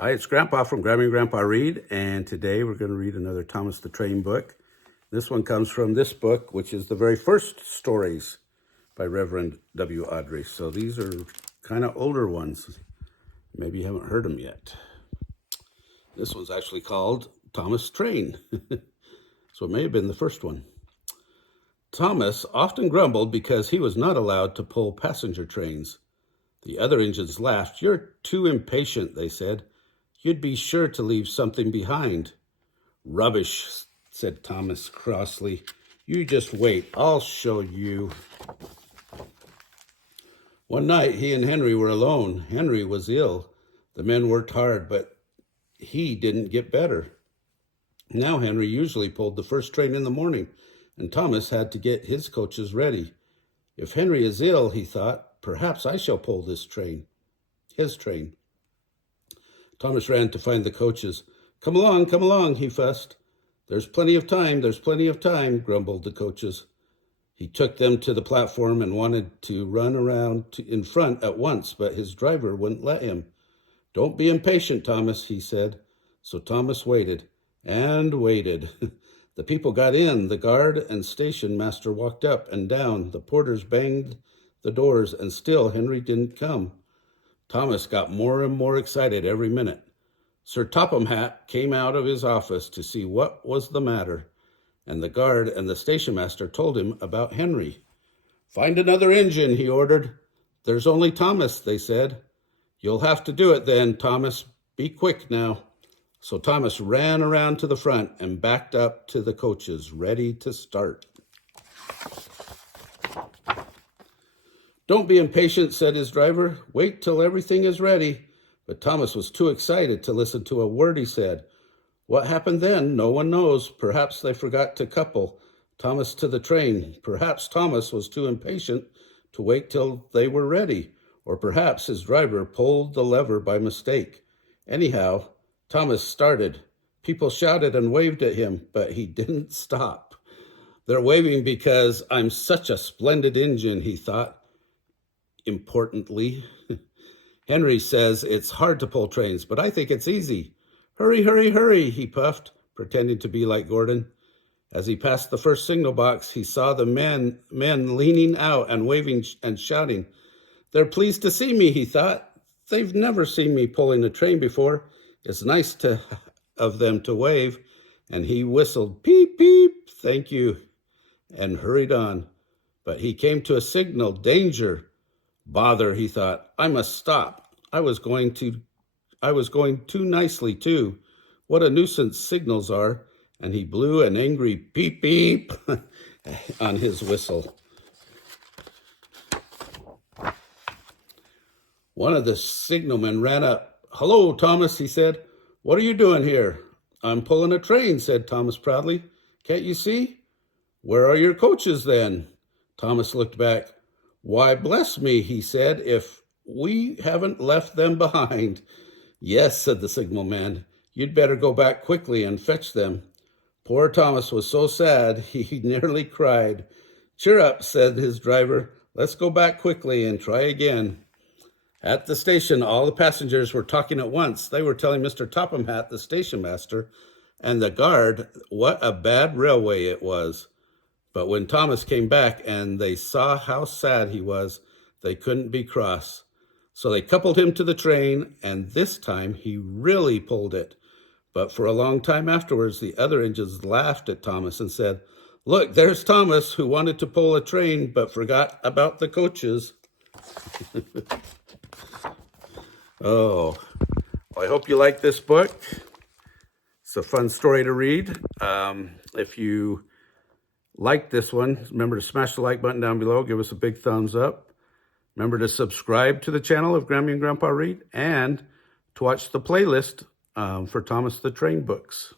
Hi, it's Grandpa from Grammy and Grandpa Read, and today we're going to read another Thomas the Train book. This one comes from this book, which is the very first stories by Reverend W. Awdry. So these are kind of older ones. Maybe you haven't heard them yet. This one's actually called Thomas Train. So it may have been the first one. Thomas often grumbled because he was not allowed to pull passenger trains. The other engines laughed. "You're too impatient," they said. "You'd be sure to leave something behind." "Rubbish," said Thomas crossly. "You just wait. I'll show you." One night, he and Henry were alone. Henry was ill. The men worked hard, but he didn't get better. Now Henry usually pulled the first train in the morning, and Thomas had to get his coaches ready. If Henry is ill, he thought, perhaps I shall pull this train, his train. Thomas ran to find the coaches. Come along, he fussed. There's plenty of time, grumbled the coaches. He took them to the platform and wanted to run around in front at once, but his driver wouldn't let him. Don't be impatient, Thomas, he said. So Thomas waited and waited. The people got in. The guard and station master walked up and down. The porters banged the doors, and still Henry didn't come. Thomas got more and more excited every minute. Sir Topham Hatt came out of his office to see what was the matter, and the guard and the station master told him about Henry. "Find another engine," he ordered. "There's only Thomas," they said. "You'll have to do it then, Thomas. Be quick now." So Thomas ran around to the front and backed up to the coaches, ready to start. "Don't be impatient," said his driver. "Wait till everything is ready." But Thomas was too excited to listen to a word he said. What happened then, no one knows. Perhaps they forgot to couple Thomas to the train. Perhaps Thomas was too impatient to wait till they were ready. Or perhaps his driver pulled the lever by mistake. Anyhow, Thomas started. People shouted and waved at him, but he didn't stop. "They're waving because I'm such a splendid engine," he thought importantly. "Henry says it's hard to pull trains, but I think it's easy. Hurry, hurry, hurry," he puffed, pretending to be like Gordon. As he passed the first signal box, he saw the men leaning out and waving and shouting. "They're pleased to see me," he thought. "They've never seen me pulling a train before. It's nice of them to wave." And he whistled, "Peep, peep, thank you," and hurried on. But he came to a signal, "Danger." "Bother," he thought. "I must stop. I was going too nicely, too. What a nuisance signals are." And he blew an angry peep, peep on his whistle. One of the signalmen ran up. "Hello, Thomas," he said. "What are you doing here?" "I'm pulling a train," said Thomas proudly. "Can't you see?" "Where are your coaches, then?" Thomas looked back. "Why, bless me," he said, "if we haven't left them behind." "Yes," said the signalman. "You'd better go back quickly and fetch them." Poor Thomas was so sad he nearly cried. "Cheer up," said his driver. "Let's go back quickly and try again." At the station, all the passengers were talking at once. They were telling Mr. Topham Hatt, the station master, and the guard what a bad railway it was. But when Thomas came back and they saw how sad he was, they couldn't be cross. So they coupled him to the train, and this time he really pulled it. But for a long time afterwards, the other engines laughed at Thomas and said, "Look, there's Thomas, who wanted to pull a train but forgot about the coaches." Oh, well, I hope you like this book. It's a fun story to read. If you like this one, remember to smash the like button down below. Give us a big thumbs up. Remember to subscribe to the channel of Grammy and Grandpa Read, and to watch the playlist for Thomas the Train books.